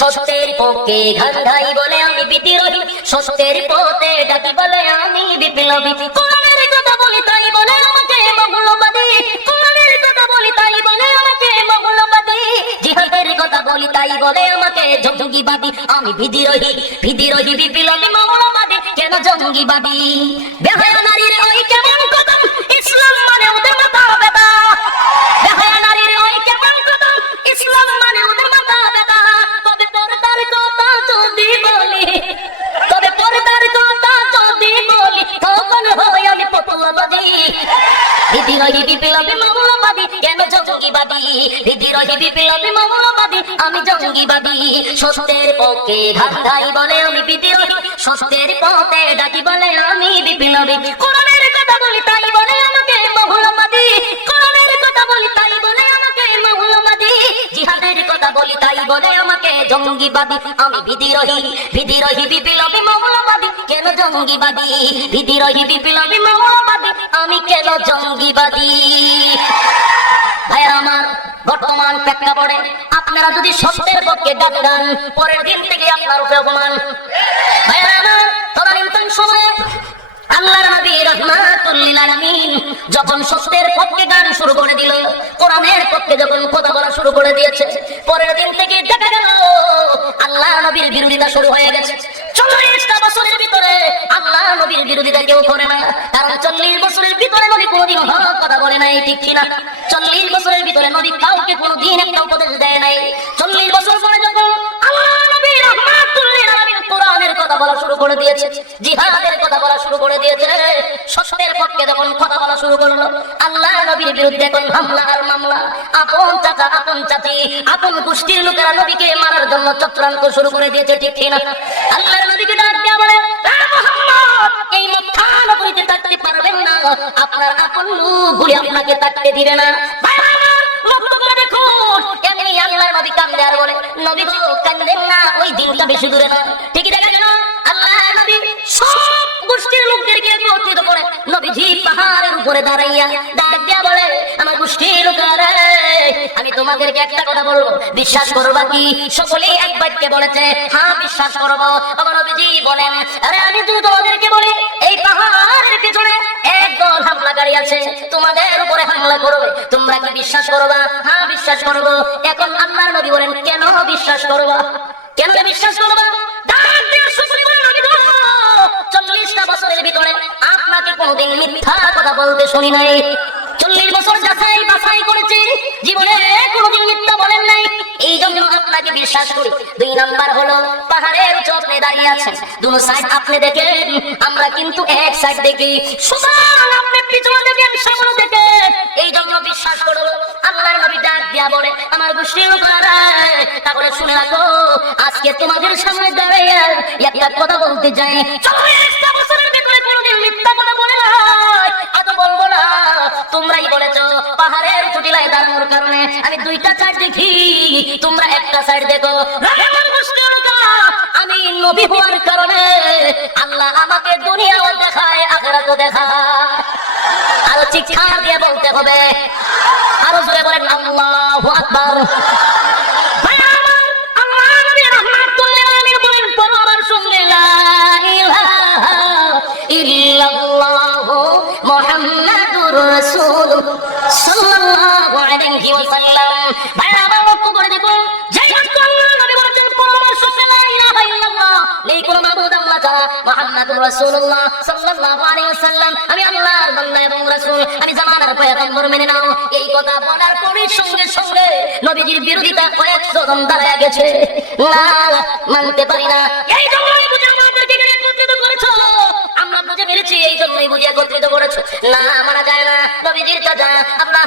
সত্যের পক্ষে গান গাই বলে আমি বিদ্রোহী, সত্যের পথে ডাকি বলে আমি বিপ্লবী। কোরআনের কথা বলি তাই বলে আমাকে মৌলবাদী, কোরআনের কথা বলি তাই বলে আমাকে মৌলবাদী, জিহাদের কথা বলি তাই বলে আমাকে জঙ্গিবাদী। আমি বিদ্রোহী, বিদ্রোহী বিপ্লবী মৌলবাদী, কেন জঙ্গিবাদী? বেহায়া নারীর ওই কেমন কদম, ইসলাম মানে ওদের মাথা ব্যথা। বেহায়া নারীর ওই কেমন কদম, ইসলাম মানে ওদের মাথা ব্যথা। তবে পর্দার কথা যদি বলি, তবে পর্দার কথা যদি বলি, তখন হয় আমি ফতোয়াবাদী। বিদ্রোহী বিপ্লবী মৌলবাদী, কেন জঙ্গিবাদী? বিদ্রোহী বিপ্লবী মৌলবাদী, আমি জঙ্গিবাদী। সত্যের পক্ষে গান গাই বলে আমি বিদ্রোহী, সত্যের পথে ডাকি বলে আমি বিপ্লবী। কোরআনের কথা বলি তাই বলে আমাকে মৌলবাদী, কোরআনের কথা বলি তাই বলে আমাকে মৌলবাদী, জিহাদের কথা বলি তাই বলে আমাকে জঙ্গিবাদী। আমি বিদ্রোহী, বিদ্রোহী বিপ্লবী মৌলবাদী, কেন জঙ্গিবাদী? বিদ্রোহী বিপ্লবী মৌলবাদী, আমি কেন জঙ্গিবাদী? ভাইরা আমার, বর্তমান প্রেক্ষাপটে আপনারা যদি সত্যের পক্ষে গান গান, পরের দিন থেকে আপনার উপরে অপমান। ভাইরা আমার, তদানীন্তন সময়ে আল্লাহর নবী রাহমাতুল লিল আলামিন যখন সত্যের পক্ষে গান শুরু করে দিল, কোরআনের পক্ষে যখন কথা বলা শুরু করে দিয়েছে, পরের দিন থেকে দেখা গেল আল্লাহর নবীর বিরোধিতা শুরু হয়ে গেছে। 40টা বছরের ভিতরে আল্লাহর নবীর বিরোধিতা কেউ করে না, কারণ 40 বছরের ভিতরে নবী কোনোদিন হক কথা বলে নাই, ঠিক কিনা? 40 বছরের ভিতরে নবী কাউকে কোনোদিন একটা উপদেশ দেয় নাই। 40 বছর পরে যখন আল্লাহর নবী রাহমাতুল লিল আলামিন কোরআনের কথা বলা শুরু করে দিয়েছে, জিহাদের কথা বলা শুরু করে দিয়েছে, সত্যের পক্ষে যখন কথা বলা শুরু করলো, আল্লাহর নবীর বিরুদ্ধে এখন হামলা আর মামলা। আপন চাচা, আপন চাচি, আপন গোষ্ঠীর লোকেরা নবীকে মারার জন্য চক্রান্ত শুরু করে দিয়েছে, ঠিক কিনা? আল্লাহর নবীকে ডাক দেয়া বলে, মুহাম্মদ, এই মক্কা নগরীতে থাকতে পারবেন না, আপনার আপন লোকগুলি আপনাকে থাকতে দিবে না। লক্ষ্য করে দেখুন, এমনি আল্লাহর নবী কান্দে আর বলে, নবী গো কান্দেন না, ওই দিনটা বেশি দূরে না। ঠিকই দেখা গেল আল্লাহর নবী সব গোষ্ঠীর লোকদেরকে একত্রিত করে নবীজি পাহাড়ের উপরে দাঁড়াইয়া ডাক দিয়া বলে, আমার গোষ্ঠীর লোকেরা, আমি তোমাদেরকে একটা কথা বলবো, বিশ্বাস করবা কি? সকলেই এক বাক্যে বলেছে, হ্যাঁ বিশ্বাস করবো। আমার নবীজি বলেন, আরে আমি যদি তোমাদেরকে বলি এই পাহাড়ের পিছনে একদল হামলাকারী আছে, তোমাদের উপরে হামলা করবে, তোমরা কি বিশ্বাস করবা? হ্যাঁ বিশ্বাস করবো। এখন আল্লাহর নবী বলেন, কেন বিশ্বাস করবা? কেন বিশ্বাস করবা? 40টা বছরের ভিতরে আপনাকে কোনদিন মিথ্যা কথা বলতে শুনি নাই। 40 বছর যাচাই বাছাই করেছি, জীবনে কোনদিন মিথ্যা বলেন নাই, এই জন্য আপনাকে বিশ্বাস করি। 2 নাম্বার হলো, পাহাড়ের চোখে দাঁড়িয়ে আছেন, দুনো সাইড আপনি দেখেন, আমরা কিন্তু এক সাইড দেখি, সুতরাং আপনি পিছনে দেখেন, সামনে দেখেন, এই জন্য বিশ্বাস করো। আল্লাহর নবী ডাক দিয়া বলে, আমার গোষ্ঠীর লোকেরা, তাহলে শুনে রাখো, আজকে তোমাদের সামনে দাঁড়িয়ে একটা কথা বলতে যাই, 40টা বছরের ভিতরে কোনদিন মিথ্যা কথা বলে না, আজ বলবো না। তোমরাই বলেছ পাহাড়ের চুটিলায় দাঁড়ানোর কারণে আমি 2টা সাইড দেখি, তোমরা একটা সাইড দেখো। আমি নবী হওয়ার কারণে আল্লাহ আমাকে দুনিয়াও দেখায়, আখিরাতও দেখায়। আরো চিৎকার দিয়ে বলতে হবে, আরো জোরে বলেন আল্লাহু আকবার। মুহাম্মাদুর রাসূলুল্লাহ সাল্লাল্লাহু আলাইহি ওয়াসাল্লাম। ভাইরা আমার লক্ষ্য করে দেখুন, যেই আল্লাহর নবী বলেছেন পরমার্শ লা ইলাহা ইল্লাল্লাহ, নেই কোন মাবুদ আল্লাহ ছাড়া, মুহাম্মাদুর রাসূলুল্লাহ সাল্লাল্লাহু আলাইহি ওয়াসাল্লাম, আমি আল্লাহর বান্দা এবং রাসূল, আমি জামানার পয়গম্বর মেনে নাও। এই কথা বলার পরে সঙ্গে সঙ্গে নবীজির বিরোধিতা কয়েকশো জন দাঁড়ায় গেছে, না মানতে পারি না, এই জন্যই বুঝে আমাদেরকে একত্রিত করেছো, আমরা বুঝে মেরেছি, এই জন্যই বুঝে একত্রিত করেছো, না মানা যায় না। নবীজির চাচা আল্লাহ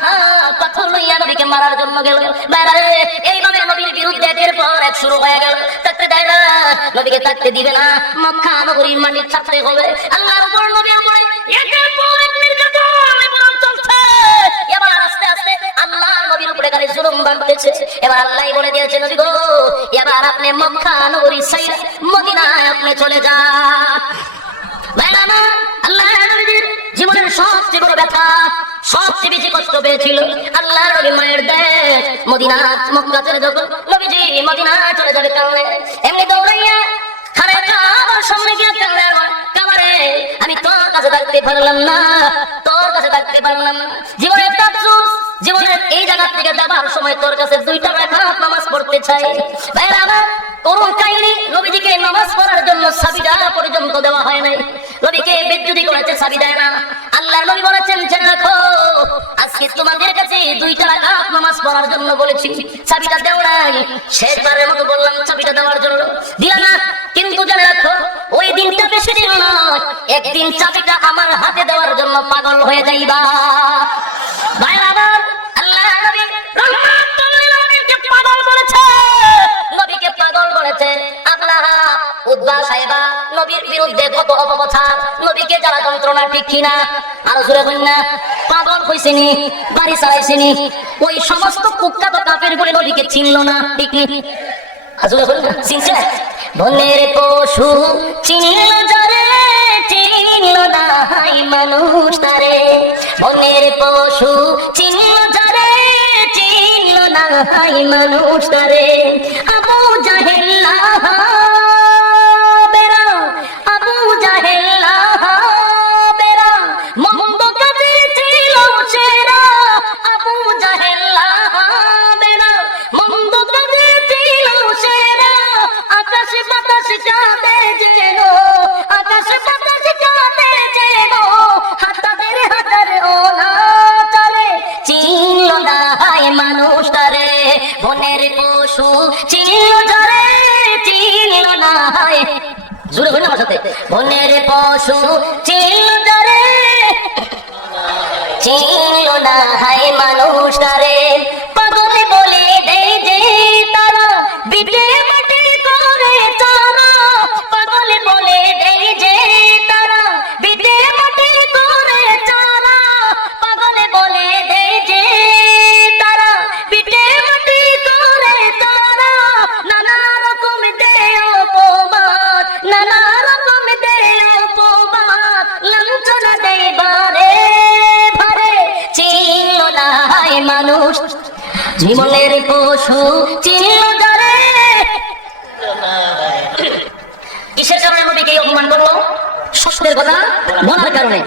পাথর লইয়া নবীকে মারার জন্য গেল, বাইরে এইভাবে নবীর বিরুদ্ধে এর পর এক শুরু হয়ে গেল, থাকতে দেয় না, নবীকে থাকতে দিবে না, মক্কা নগরীর মাটি ছাড়তে হবে। আল্লাহর উপর নবীর উপরে একের পর এক নির্যাতন এবং চলছে, এবার আস্তে আস্তে আল্লাহর নবীর উপরে গালি জুলুম বাড়তেছে। এবার আল্লাহ বলে দিয়েছে, নবী গো এবার আপনি মক্কা নগরী ছেড়ে মদিনায় আপনি চলে যান। ভাইরা আমার, আল্লাহর নবীর জীবনের সবচেয়ে বড় ব্যথা, সবচেয়ে বেশি কষ্ট পেয়েছিল আল্লাহর নবীর মায়ের দেশ মদিনা, মক্কা ছেড়ে যখন নবীজি মদিনা চলে যাবে, কারণে এমনি দৌড়াইয়া খানের কাবার সামনে গিয়ে কাবারে, আমি তোর কাছে থাকতে পারলাম না, তোর কাছে থাকতে পারলাম না, জীবনের একটা আফসোস, জীবনের এই জায়গা থেকে যাবার সময় তোর কাছে 2টা রাকাত নামাজ পড়তে চাই। ভাইরা আমার, করুণ কাহিনী, নবীজিকে নামাজ পড়ার জন্য চাবিটা পর্যন্ত দেওয়া হয় নাই, নবীকে বেজ্জতি করেছে, চাবি দেয় না। আল্লাহর নবী বলেছেন, জেনে রাখো, আজকে তোমাদের কাছে 2টা রাকাত নামাজ পড়ার জন্য বলেছি, চাবিটা দেও নাই, শেষবারের মতো বললাম চাবিটা দেওয়ার জন্য, দিলা না, কিন্তু জেনে রাখো ওই দিনটা বেশি দিন নয়, একদিন চাবিটা আমার হাতে দেওয়ার জন্য পাগল হয়ে যাইবা। ভাইরা আমার, আল্লাহর নবী রাহমাতুল লিল আলামিনকে পাগল বলেছে, নবীকে পাগল বলেছে। আল্লাহ উদ্বা সাহেবা নবীর বিরুদ্ধে কত অপপ্রচার, নবীকে যারা যন্ত্রণা, ঠিক কিনা? আরো জোরে বলেন না, পাগল হইছেনি, বাড়ি চালাইছেনি, ওই সমস্ত কুখ্যাত কাফের বলে নবীকে চিনল না, ঠিক নি? আসলে বলেন না, চিনছে? বনের পশু চিনল যারে, চিনল না হাই মানুষ তারে, বনের পশু চিনল যারে, চিনল না হাই মানুষটারে আবু জাহেল বেরা আবু জাহেল বেরা মন্দ কাজে ছিল সেরা আবু জাহেল বেরা মন্দ কাজে ছিল সেরা আকাশ বাতাস কাঁদে যেন আকাশ বাতাস কাঁদে যেন হাতাদের হাতার ওলা চলে চিনল না হাই মানুষটারে বনের পশু চিনল যারে চিনল না হাই জোরে বলুন আমার সাথে বনের পশু চিনল যারে চিনল না হাই মানুষটারে পাগলে বলে দেয় যে তারা বিটে মাটি করে তারা পাগলে বলে দেয় যে তারা বিটে মাটি করে তারা পাগলে বলে দেয় যে তারা বিটে মাটি করে তারা নানা রকম দেয় অপমান নানা রকম দেয় অপমান লাঞ্ছনা দেয় বারে ভারে চিনল না হাই মানুষ জীবনের পশু চিনল যারে কিসের কারণে নবীকে অপমান করলো সত্যের কথা বলার কারণে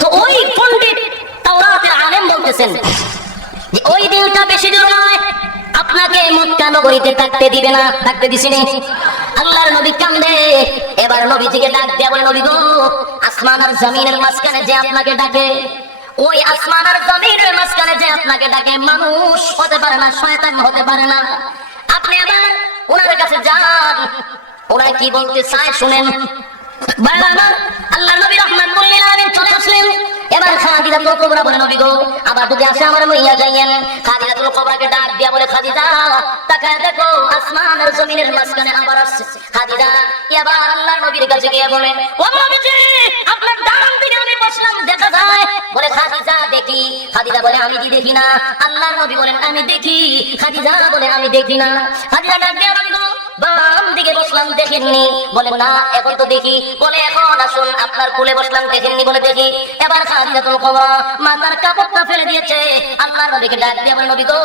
তো ওই পণ্ডিত তাওরাতের আলেম বলতেছেন যে ওই দিনটা বেশি দূর নয় আপনাকে মক্কা নগরীতে থাকতে দিবে না থাকতে দিছিনি আল্লাহর নবী কান্দে এবার নবীজিকে ডাক দেয়া বলে নবী গো আসমান আর জমিনের মাঝখানে যে আপনাকে ডাকে ওই আসমান আর জমিনের মাঝখানে যে আপনাকে ডাকে মানুষ হতে পারে না শয়তান হতে পারে না আপনি আবার ওনার কাছে যান ওরা কি বলতে চায় শুনেন আল্লাহ নবী রাহমাতুল লিল আলামিন চলে আসলেন এবার খাদিজাতুল কুবরা বলে নবী গো আবার যদি আসে আমার মইয়া যাইয়েন খাদিজাতুল কুবরাকে ডাক দিয়া বলে খাদিজা তাকায় দেখো আসমান আর জমিনের মাঝখানে আবার আসছে খাদিজা এবার আল্লাহর নবীর কাছে গিয়ে বলে ও নবীজি আপনার ডান দিকে আমি বসলাম দেখা যায় বলে খাদিজা দেখি খাদিজা বলে আমি কি দেখি না আল্লাহর নবী বলেন আমি দেখি খাদিজা বলে আমি দেখি না খাদিজা ডাক দিয়া বলে বাম দিকে বসলাম দেখেননি বলে না এখন তো দেখি বলে এখন আসুন আপনার কোলে বসলাম দেখেননি বলে দেখি এবার খাদিজাতুল কুবরা মাথার কাপড়টা ফেলে দিয়েছে আল্লাহর নবীকে ডাক দিয়ে বলে নবী গো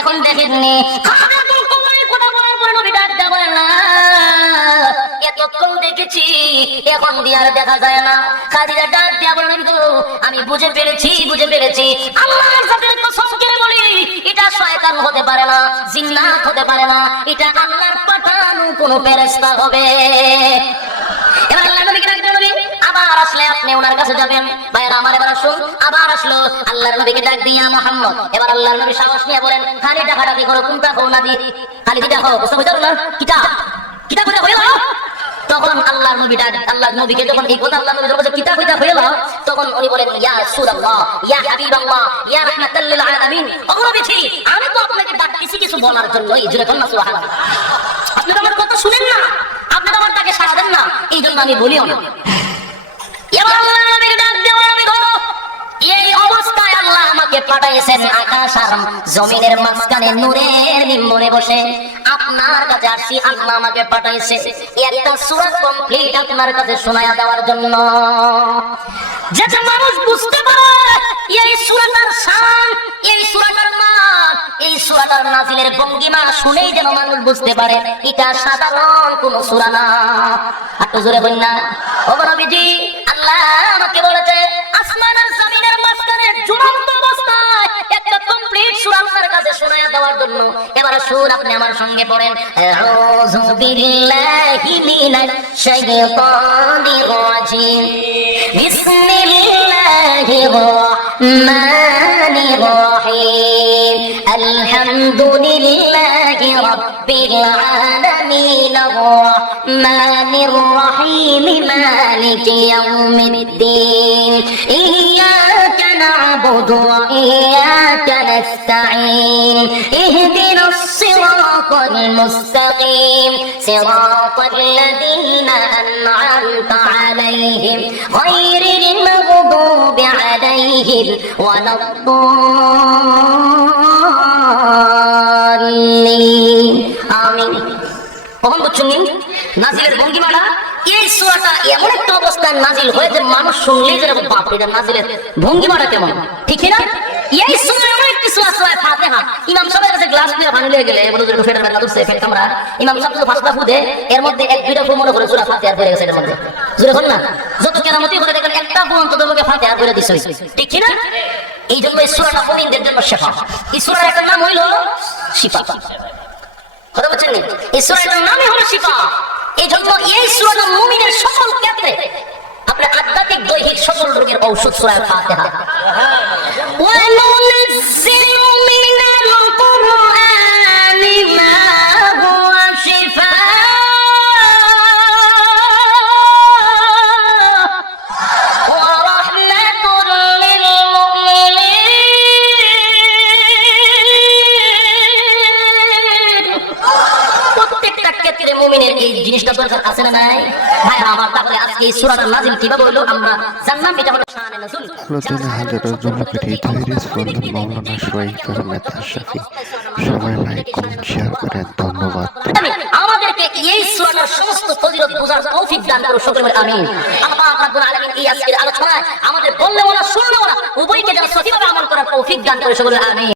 এখন দেখেননি খাদিজাতুল কুবরা কথা বলার পর নবী ডাক দিয়ে বলে না এতক্ষণ দেখেছি এখন দিয়ে আর দেখা যায় না খাদিজা ডাক দিয়ে বলে নবী গো আমি বুঝে পেরেছি আল্লাহর সাথে কসম করে বলি এটা শয়তান হতে পারে না জিন্নাত হতে পারে না এটা আল্লাহর পাঠানো কোন ফেরেশতা হবে এবার আল্লাহ নবীকে ডাক দিয়ে নবী আবার আসলে আপনি ওনার কাছে যাবেন ভাইরা আমার এবার আসুন আবার আসলো আল্লাহর নবীকে ডাক দিয়া মুহাম্মদ এবার আল্লাহর নবী সাহস নিয়ে বলেন খালি ডাকাডাকি করো কোনটা কও না দি খালি দিটা কও বুঝতে পারছো না কিটা কইতা হইলো তখন আল্লাহর নবী ডাক আল্লাহর নবীকে যখন এই কথা আল্লাহর নবী যখন কিতা কইতা হইলো তখন উনি বলেন ইয়া রাসূলুল্লাহ ইয়া হাবিবাল্লাহ ইয়া রাহমাতাল লিল আলামিন ও নবীজি আমি তো আপনাকে ডাকতেছি কিছু বলার জন্য এই জন্য তোমরা সুবহানাল্লাহ আপনারা আমার কথা শুনেন না আপনারা আমার তাকে সাড়া দেন না এই জন্য আমি বলিও না এবার আল্লাহর নবীকে ডাক দেওয়া আমি করো এই অবস্থায় আল্লাহ আমাকে পাঠাইছেন আকাশ আর জমিনের মাঝখানে নূরের মিম্বরে বসে আপনার কাছে আসি আল্লাহ আমাকে পাঠাইছে একটা সূরা কমপ্লিট আপনার কাছে শোনায়া দেওয়ার জন্য যাতে মানুষ বুঝতে পারে এই সূরাটার শান এই সূরাটার মান এই সূরাটার নাজিলের ভঙ্গিমা শুনেই যেন মানুষ বুঝতে পারে এটা সাধারণ কোন সূরা না একটু জোরে বলুন না ও নবীজি আল্লাহ আমাকে বলেছে আসমান আর জমিনের মাঝখানে ঝুলন্ত অবস্থায় একটা কমপ্লিট সূরা আপনার কাছে শোনায়া দেওয়ার জন্য এবার শুন আপনি আমার সঙ্গে পড়েন আউযু বিল্লাহি মিনাশ শাইতানির রাজিম বিসমিল্লাহির রাহমানির রাহিম আলহামদুলিল্লাহি রাব্বিল আলামিন আর-রাহমানির রাহিম মালিকি ইয়াউমিদ্দিন ইয়্যাকা না'বুদু ওয়া ইয়্যাকা নাস্তাঈন ইহদিনাস সিরাতাল মুস্তাকিম সিরাতাল লাযীনা আন'আমতা আলাইহিম গায়রিল মাগদুবি আলাইহিম ওয়ালাদ-দাল্লিন আমিন কখন বুঝছেন নাজিলের ভঙ্গিমাটা এই সূরাটা এমন একটা অবস্থায় নাজিল হয়েছে মানুষ শুনলেই যেন বাপ রে নাজিলের ভঙ্গিমাটা কেমন ঠিক না এই সূরা এমন একটি সূরা সূরা ফাতিহা ইমাম সাহেবের কাছে গ্লাস দিয়ে পানি নিয়ে গেলে বলে যে ফেটার বেলা করছে ফেট কামড়া ইমাম সাহেব তো ফাসলা ফুদে এর মধ্যে এক দুইটা ফুল মনে করে সূরা ফাতিহা পড়ে গেছে এর মধ্যে জোরে বল না যত কেরামতি করে দেখেন একটা ফুল অন্তত তোমাকে ফাতিহা পড়ে দিছে ঠিক কি না এই জন্য এই সূরাটা মুমিনদের জন্য শিফা এই সূরার একটা নাম হইল শিফা কথা বলছেন এই সূরাটার নামই হলো শিফা এই জন্য এই সূরাটা মুমিনের সকল ক্ষেত্রে আপনার আধ্যাত্মিক দৈহিক সকল রোগের ঔষধ সূরা ফাতিহা ওয়া নুনাজ্জিলু মিনাল কুরআনি মা হুয়া শিফা ওয়া রাহমাতুল লিল মুমিনিন প্রত্যেকটা ক্ষেত্রে মুমিনের এই জিনিসটা দরকার আছে না নাই ভাই আমার তাহলে আজকে এই সূরাটা নাজিল কিভাবে হলো আমরা জানলাম এটা হলো শানে নজুল আলোচনা হাজারো জনপ্রিয় তৈরি স্পন্দন মাওলানা শহীদ আহমেদ আশরাফি সবাই লাইক কমেন্ট শেয়ার করেন ধন্যবাদ আমাদেরকে এই সূরাটার সমস্ত ফজিলত বোঝার তৌফিক দান করুন সকলে বলে আমিন আল্লাহ রাব্বুল আলামিন এই আজকের আলোচনায় আমাদের বললে বলা শুনলে বলা উভয়কে যেন সঠিকভাবে আমল করার তৌফিক দান করে সকলে আমিন।